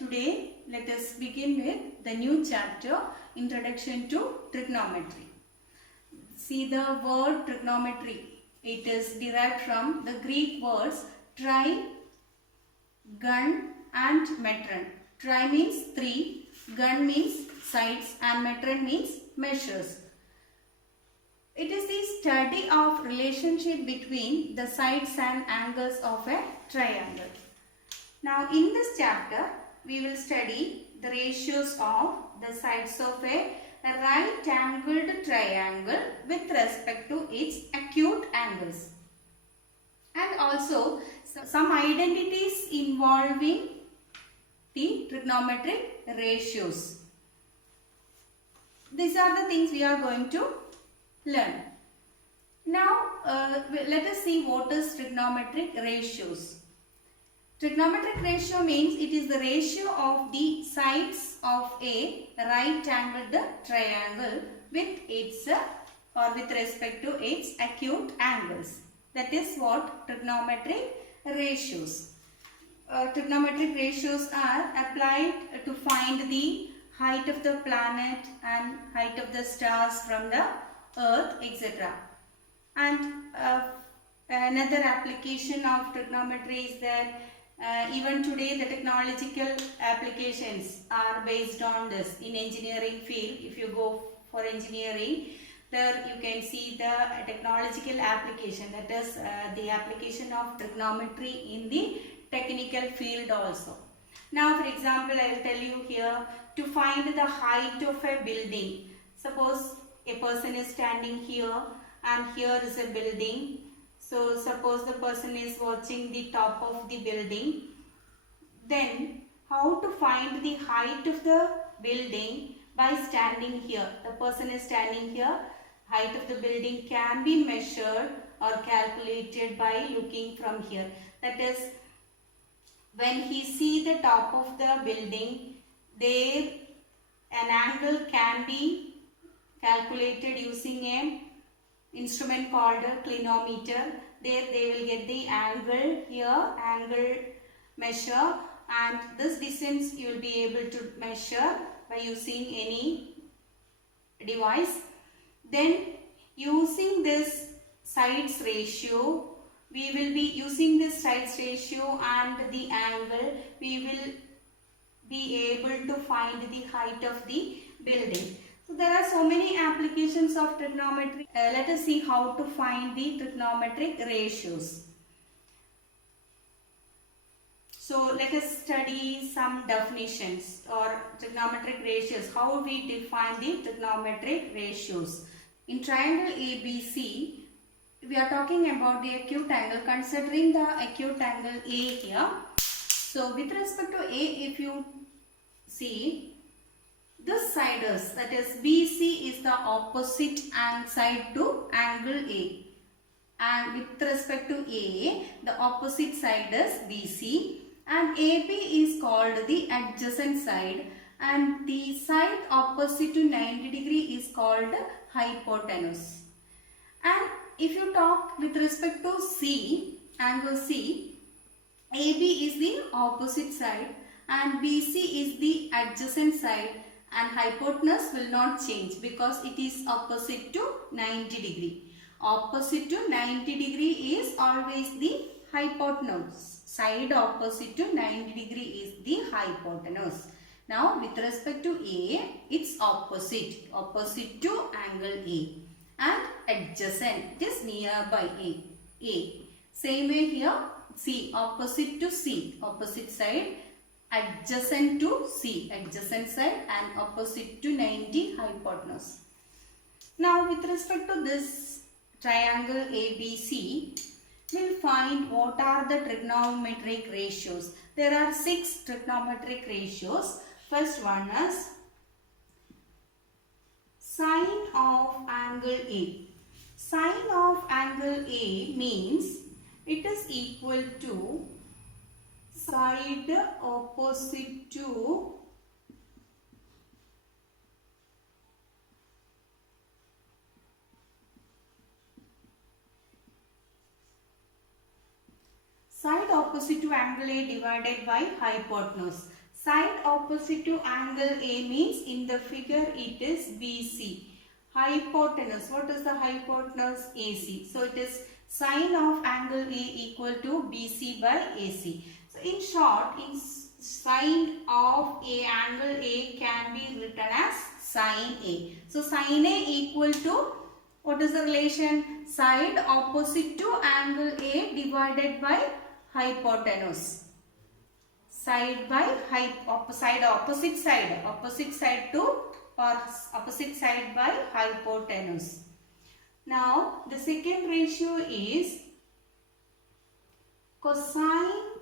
Today let us begin with the new chapter, Introduction to Trigonometry. See the word trigonometry. It is derived from the Greek words tri, gun and metron. Tri means 3, gun means sides and metron means measures. It is the study of relationship between the sides and angles of a triangle. Now in this chapter we will study the ratios of the sides of a right-angled triangle with respect to its acute angles, and also some identities involving the trigonometric ratios. These are the things we are going to learn. Now let us see what is trigonometric ratios. Trigonometric ratio means it is the ratio of the sides of a right-angled triangle with its or with respect to its acute angles. That is what trigonometric ratios. Trigonometric ratios are applied to find the height of the planet and height of the stars from the earth, etc. And another application of trigonometry is that even today the technological applications are based on this. In engineering field, if you go for engineering, there you can see the technological application, that is the application of trigonometry in the technical field also. Now for example, I will tell you here to find the height of a building. Suppose a person is standing here and here is a building. So suppose the person is watching the top of the building. Then how to find the height of the building? By standing here. The person is standing here. Height of the building can be measured or calculated by looking from here. That is, when he sees the top of the building, there an angle can be calculated using a instrument called a clinometer. There they will get the angle here, angle measure, and this distance you will be able to measure by using any device. Then using this sides ratio, we will be using this sides ratio and the angle, we will be able to find the height of the building. So there are so many applications of trigonometry. Let us see how to find the trigonometric ratios. So let us study some definitions or trigonometric ratios. How we define the trigonometric ratios. In triangle ABC, we are talking about the acute angle. Considering the acute angle A here. So with respect to A, if you see, this side is, that is BC is the opposite side to angle A, and with respect to A, the opposite side is BC, and AB is called the adjacent side, and the side opposite to 90 degree is called hypotenuse. And if you talk with respect to C, angle C, AB is the opposite side and BC is the adjacent side, and hypotenuse will not change because it is opposite to 90 degree. Opposite to 90 degree is always the hypotenuse. Side opposite to 90 degree is the hypotenuse. Now with respect to A, it's opposite to angle A, and adjacent, it is nearby A. Same way here, C, opposite to C, opposite side, adjacent to C, adjacent side, and opposite to 90, hypotenuse. Now with respect to this triangle ABC, we will find what are the trigonometric ratios. There are 6 trigonometric ratios. First one is sine of angle A. Sine of angle A means it is equal to side opposite to angle A divided by hypotenuse. Side opposite to angle A means in the figure it is BC. Hypotenuse. What is the hypotenuse? AC. So it is sine of angle A equal to BC by AC. So in short, sine of A angle A can be written as sine A. So sine A equal to, what is the relation? Side opposite to angle A divided by hypotenuse. Side by opposite side to, or opposite side by hypotenuse. Now the second ratio is cosine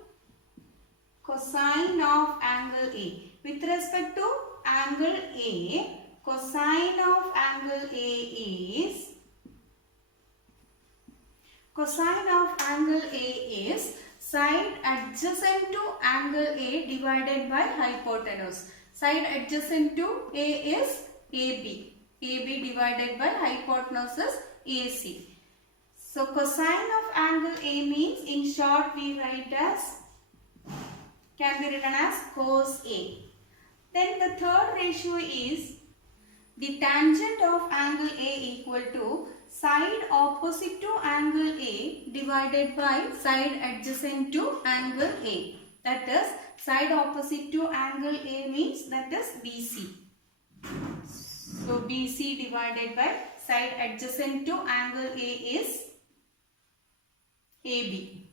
of angle A. With respect to angle A, cosine of angle A is side adjacent to angle A divided by hypotenuse. Side adjacent to A is AB. AB divided by hypotenuse is AC. So cosine of angle A means, in short we write as, can be written as cos A. Then the third ratio is the tangent of angle A equal to side opposite to angle A divided by side adjacent to angle A. That is, side opposite to angle A means, that is BC. So BC divided by side adjacent to angle A is AB.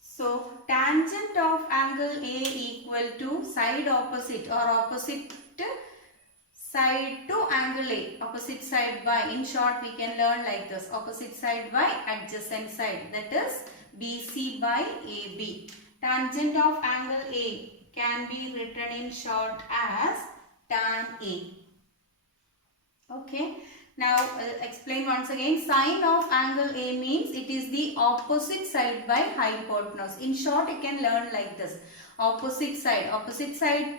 So tangent of angle A equal to side opposite, or opposite side to angle A, opposite side by, in short we can learn like this, opposite side by adjacent side, that is BC by AB. Tangent of angle A can be written in short as tan A. Okay. Now explain once again. Sine of angle A means it is the opposite side by hypotenuse. In short, you can learn like this. Opposite side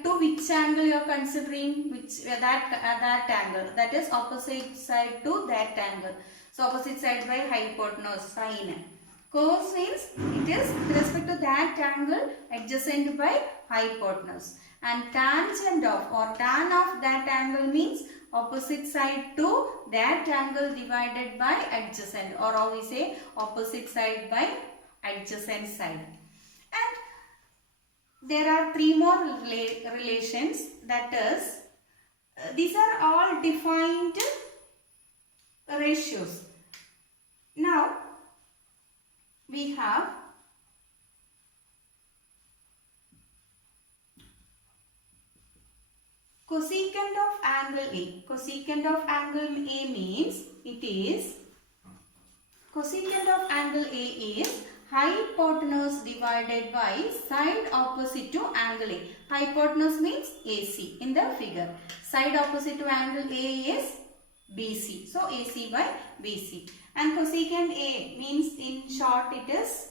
to which angle you are considering? Which that angle. That is opposite side to that angle. So opposite side by hypotenuse, sine. Cos means it is with respect to that angle adjacent by hypotenuse. And tangent of, or tan of that angle means opposite side to that angle divided by adjacent, or how we say opposite side by adjacent side. And there are three more relations, that is, these are all defined ratios. Now we have cosecant of angle A. Cosecant of angle A means it is, cosecant of angle A is hypotenuse divided by side opposite to angle A. Hypotenuse means AC in the figure. Side opposite to angle A is BC. So AC by BC. And cosecant A means, in short it is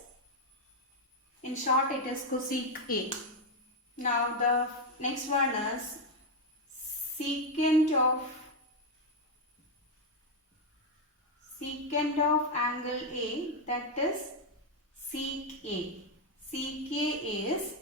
cosec A. Now the next one is secant of angle A, that is sec A. Sec A is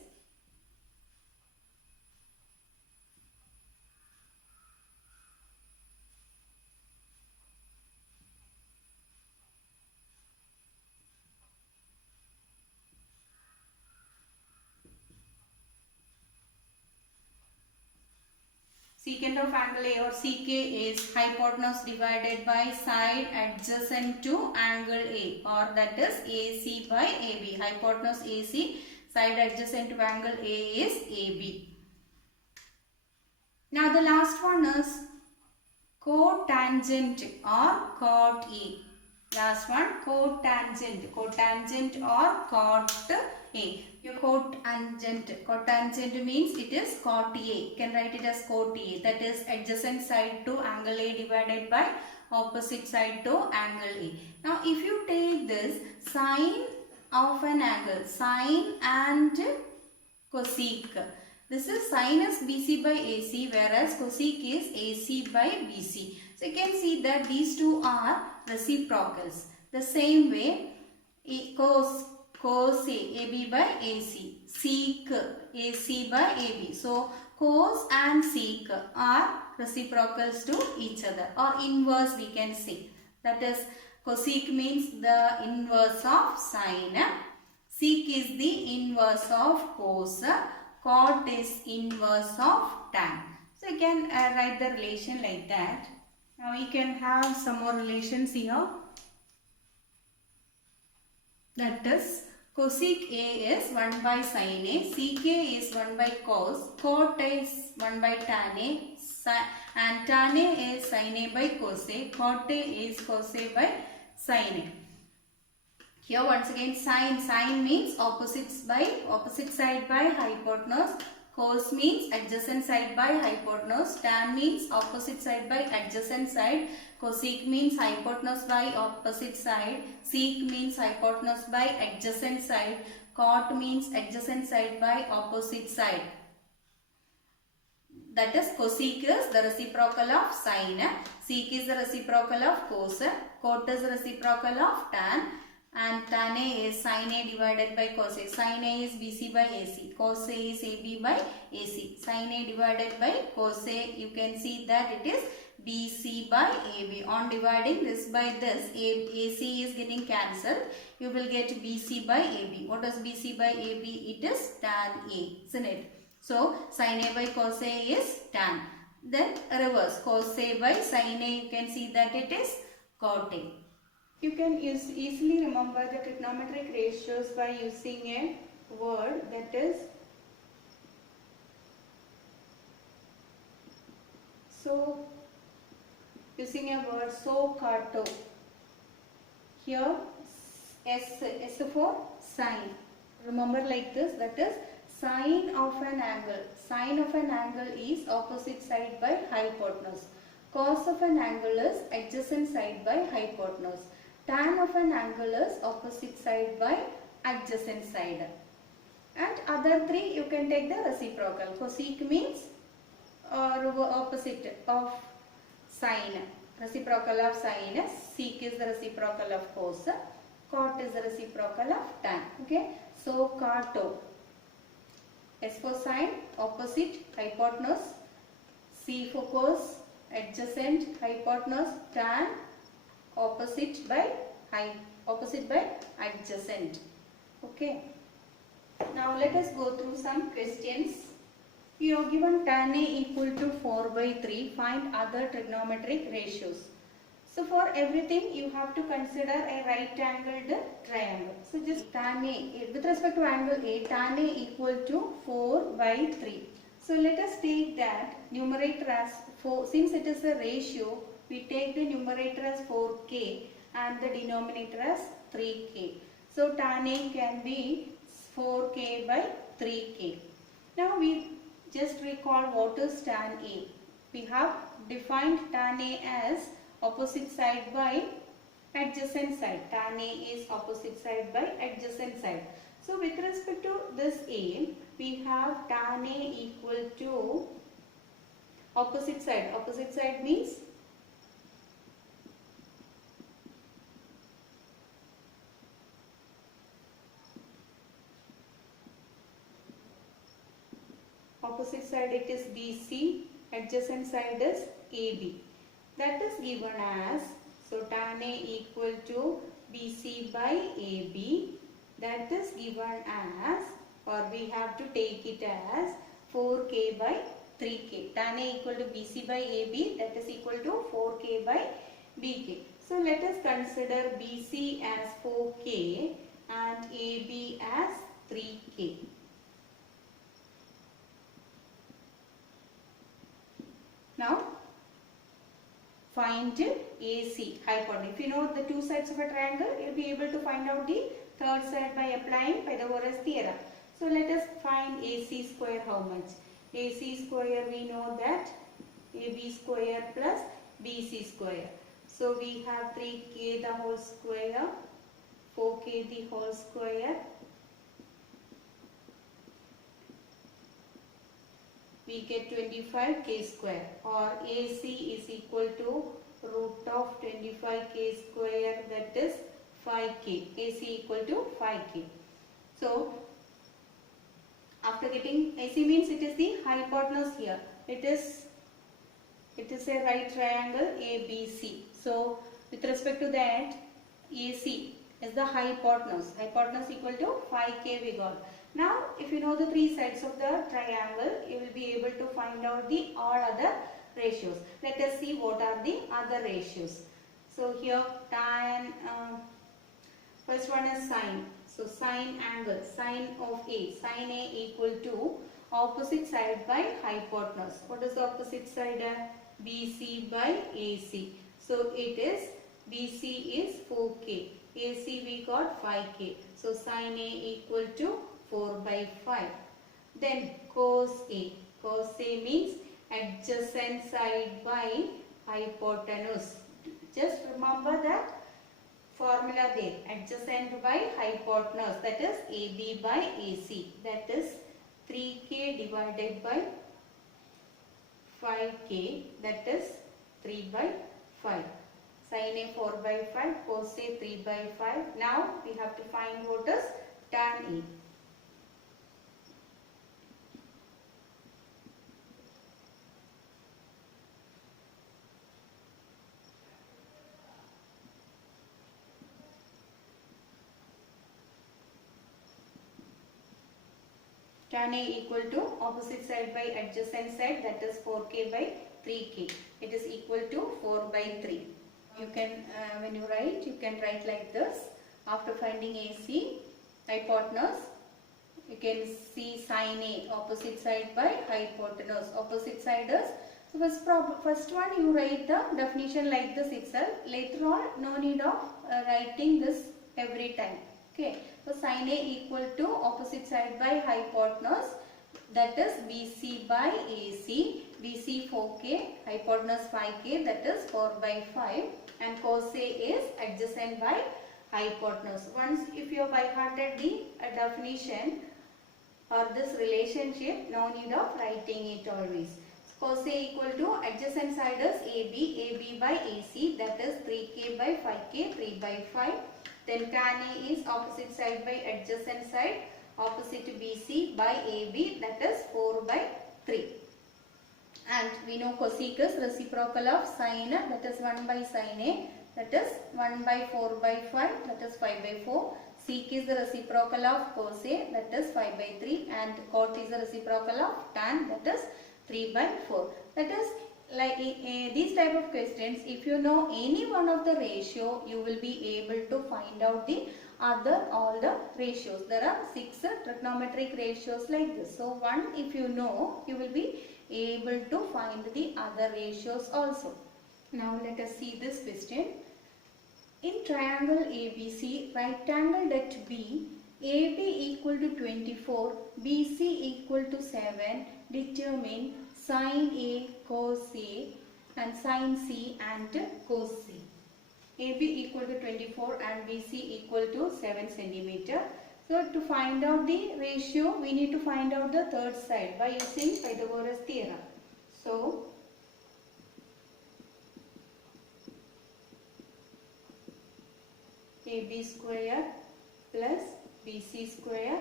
secant of angle A, or sec A, is hypotenuse divided by side adjacent to angle A, or that is AC by AB. Hypotenuse AC, side adjacent to angle A is AB. Now the last one is cotangent or cot A. Last one, cotangent or cot A. Cotangent means it is cot A. You can write it as cot A. That is adjacent side to angle A divided by opposite side to angle A. Now if you take this sine of an angle, sine and cosec. This is sine is BC by AC, whereas cosec is AC by BC. So you can see that these two are reciprocals. The same way cos cos A, AB by AC, sec AC by AB. So cos and sec are reciprocals to each other, or inverse we can say. That is, cosec means the inverse of sine, sec is the inverse of cos, cot is inverse of tan. So you can write the relation like that. Now you can have some more relations here. That is, cosec A is 1 by sin A, sec A is 1 by cos, cot is 1 by tan A, and tan A is sin A by cos A, cot A is cos A by sin A. Here once again sine means opposite side by hypotenuse, cos means adjacent side by hypotenuse, tan means opposite side by adjacent side, cosec means hypotenuse by opposite side, sec means hypotenuse by adjacent side, cot means adjacent side by opposite side. That is, cosec is the reciprocal of sine, sec is the reciprocal of cos, cot is the reciprocal of tan, and tan A is sin A divided by cos A. Sin A is BC by AC. Cos A is AB by AC. Sin A divided by cos A, you can see that it is BC by AB. On dividing this by this, AC is getting cancelled. You will get BC by AB. What is BC by AB? It is tan A, isn't it? So, sin A by cos A is tan. Then reverse, cos A by sin A, you can see that it is cot A. You can easily remember the trigonometric ratios by using a word, that is using a word SOHCAHTOA. Here S for sine. Remember like this, that is sine of an angle. Sine of an angle is opposite side by hypotenuse. Cos of an angle is adjacent side by hypotenuse. Tan of an angle is opposite side by adjacent side. And other three you can take the reciprocal. Cosec means opposite of sine. Reciprocal of sine. Sec is the reciprocal of cos. Cot is the reciprocal of tan. Okay. So SOHCAHTOA. S for sine, opposite, hypotenuse. C for cos, adjacent, hypotenuse. Tan, opposite by adjacent. Okay. Now let us go through some questions. You are given tan A equal to 4 by 3. Find other trigonometric ratios. So for everything you have to consider a right angled triangle. So just tan A, with respect to angle A, tan A equal to 4 by 3. So let us take that numerator as 4. Since it is a ratio, we take the numerator as 4k and the denominator as 3k. So tan A can be 4k by 3k. Now we just recall what is tan A. We have defined tan A as opposite side by adjacent side. Tan A is opposite side by adjacent side. So with respect to this A, we have tan A equal to opposite side. Opposite side means opposite side it is BC, adjacent side is AB. That is given as, so tan A equal to BC by AB. That is given as, or we have to take it as 4k by 3k. Tan A equal to BC by AB, that is equal to 4k by BK. So let us consider BC as 4k and AB as 3k. Now find AC, hypotenuse. If you know the two sides of a triangle, you will be able to find out the third side by applying Pythagoras theorem. So let us find AC square how much? AC square we know that AB square plus BC square. So we have 3k the whole square, 4k the whole square. We get 25k square, or AC is equal to root of 25k square, that is 5k. AC equal to 5k. So after getting AC means it is the hypotenuse here. It is a right triangle ABC. So with respect to that, AC is the hypotenuse. Hypotenuse equal to 5K we got. Now if you know the three sides of the triangle, you will be able to find out the all other ratios. Let us see what are the other ratios. So here tan, first one is sine. So sine angle, sine of A, sine A equal to opposite side by hypotenuse. What is the opposite side? BC by AC. So it is BC is 4K. AC we got 5K. So sin A equal to 4 by 5. Then cos A. Cos A means adjacent side by hypotenuse. Just remember that formula there. Adjacent by hypotenuse, that is AB by AC. That is 3K divided by 5K, that is 3 by 5. Sin A 4 by 5, cos A 3 by 5. Now we have to find what is tan A. Tan A equal to opposite side by adjacent side, that is 4K by 3K. It is equal to 4 by 3. You can, when you can write like this. After finding AC, hypotenuse, you can see sin A, opposite side by hypotenuse. Opposite side is, so first one you write the definition like this itself. Later on, no need of writing this every time. Okay. So sin A equal to opposite side by hypotenuse, that is BC by AC. BC 4K, hypotenuse 5K, that is 4 by 5, and cos A is adjacent by hypotenuse. Once if you have by hearted the definition or this relationship, no need of writing it always. Cos A equal to adjacent side is AB, AB by AC, that is 3K by 5K, 3 by 5. Then tan A is opposite side by adjacent side, opposite to BC by AB, that is 4 by 3. And we know cosec is reciprocal of sin, that is 1 by sin A, that is 1 by 4 by 5, that is 5 by 4. Sec is the reciprocal of cos A, that is 5 by 3, and cot is the reciprocal of tan, that is 3 by 4. That is like these type of questions, if you know any one of the ratio, you will be able to find out the all the ratios. There are 6 trigonometric ratios like this. So one if you know, you will be able to find the other ratios also. Now let us see this question. In triangle ABC, right angled at B, AB equal to 24, BC equal to 7, determine sin A, cos A, and sin C and cos C. AB equal to 24 and BC equal to 7 centimeter. So to find out the ratio, we need to find out the third side by using Pythagoras theorem. So AB square plus BC square,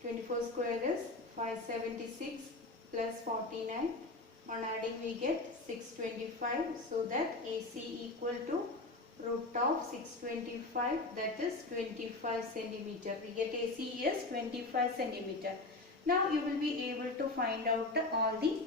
24 square is 576 plus 49. On adding we get 625, so that AC equal to root of 625, that is 25 centimeter. We get AC is 25 centimeter. Now you will be able to find out all the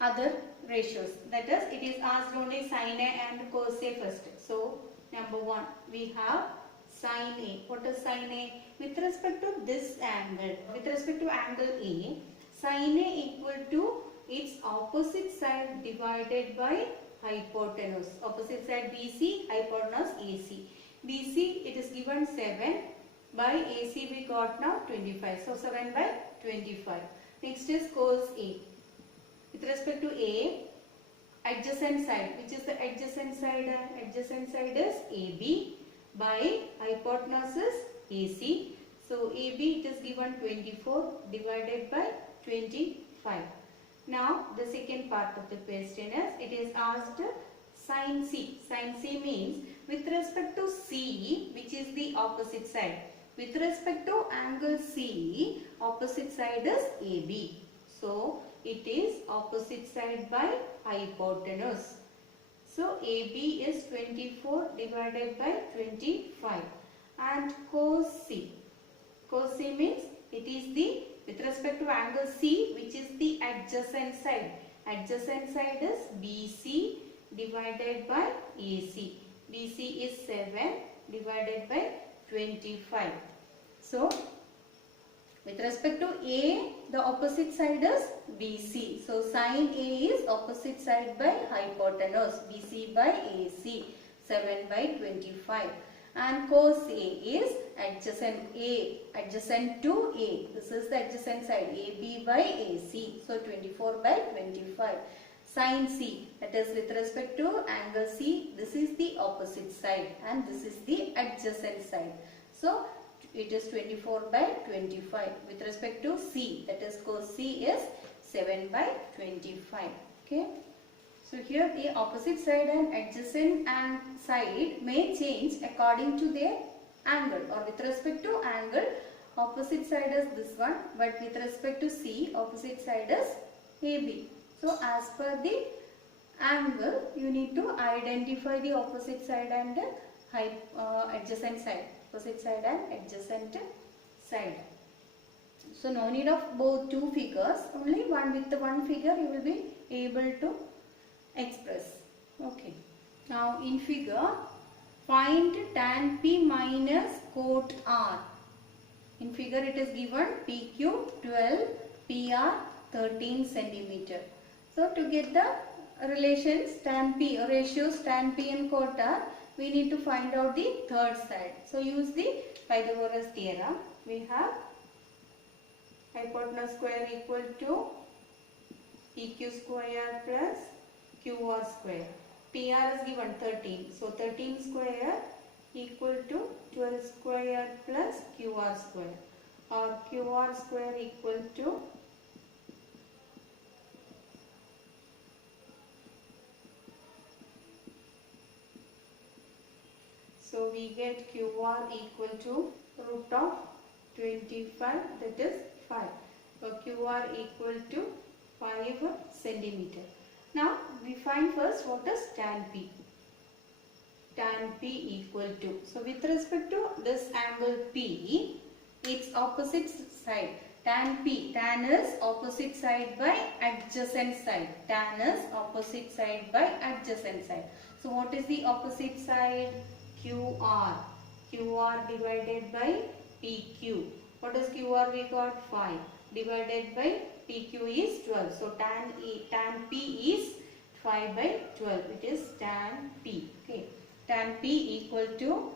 other ratios. That is, it is asked only sin A and cos A first. So number 1 we have sin A. What is sin A? With respect to this angle, with respect to angle A, sin A equal to its opposite side divided by hypotenuse. Opposite side BC, hypotenuse AC. BC it is given 7, by AC we got now 25. So 7 by 25. Next is cos A. With respect to A, adjacent side. Which is the adjacent side? Adjacent side is AB by hypotenuse is AC. So AB it is given 24 divided by 25. Now the second part of the question is, it is asked sin C. Sin C means with respect to C, which is the opposite side. with respect to angle C, opposite side is AB. So it is opposite side by hypotenuse. So AB is 24 divided by 25. And cos C. Cos C means it is the, with respect to angle C, which is the adjacent side. Adjacent side is BC divided by AC. BC is 7 divided by 25. So, with respect to A, the opposite side is BC. So, sin A is opposite side by hypotenuse. BC by AC. 7 by 25. And cos A is adjacent to A. This is the adjacent side, AB by AC. So 24 by 25. Sin C, that is with respect to angle C, this is the opposite side and this is the adjacent side. So it is 24 by 25. With respect to C, that is cos C is 7 by 25. Okay. So here the opposite side and adjacent side may change according to their angle, or with respect to angle, opposite side is this one, but with respect to C, opposite side is AB. So as per the angle, you need to identify the opposite side and adjacent side. Opposite side and adjacent side. So no need of both two figures, only one with the one figure you will be able to express. Okay. Now in figure, find tan P minus cot R. In figure it is given PQ 12, PR 13 centimeter. So to get the relations tan P or ratios tan P and cot R, we need to find out the third side. So use the Pythagoras theorem. We have hypotenuse square equal to PQ square plus QR square. PR is given 13. So 13 square equal to 12 square plus QR square, or QR square equal to so we get QR equal to root of 25, that is 5. So QR equal to 5 centimeter. Now we find first what is tan P. Tan P equal to, so with respect to this angle P, its opposite side, tan P, tan is opposite side by adjacent side. Tan is opposite side by adjacent side. So what is the opposite side? QR. QR divided by PQ. What is QR? We got 5 divided by PQ is 12. So tan P is 5 by 12. It is tan P. Okay. Tan P equal to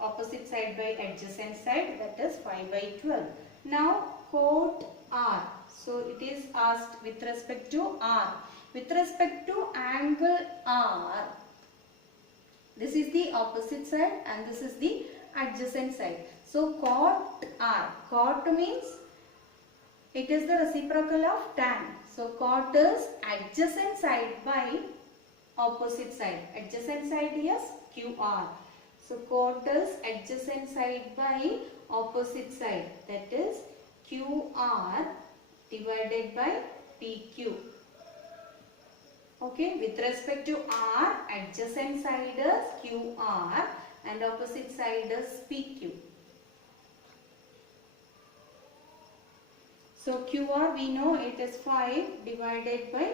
opposite side by adjacent side, that is 5 by 12. Now cot R. So it is asked with respect to R. With respect to angle R, this is the opposite side and this is the adjacent side. So cot R. Cot means it is the reciprocal of tan. So cot is adjacent side by opposite side. Adjacent side is QR. So cot is adjacent side by opposite side. That is QR divided by PQ. Okay, with respect to R, adjacent side is QR and opposite side is PQ. So QR we know it is 5 divided by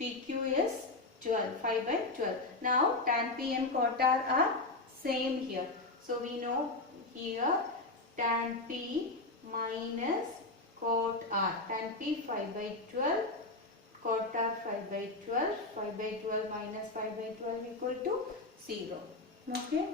PQ is 12, 5 by 12. Now tan P and cot R are same here. So we know here tan P minus cot R. Tan P 5 by 12, cot R 5 by 12. 5 by 12 minus 5 by 12 equal to 0. Okay.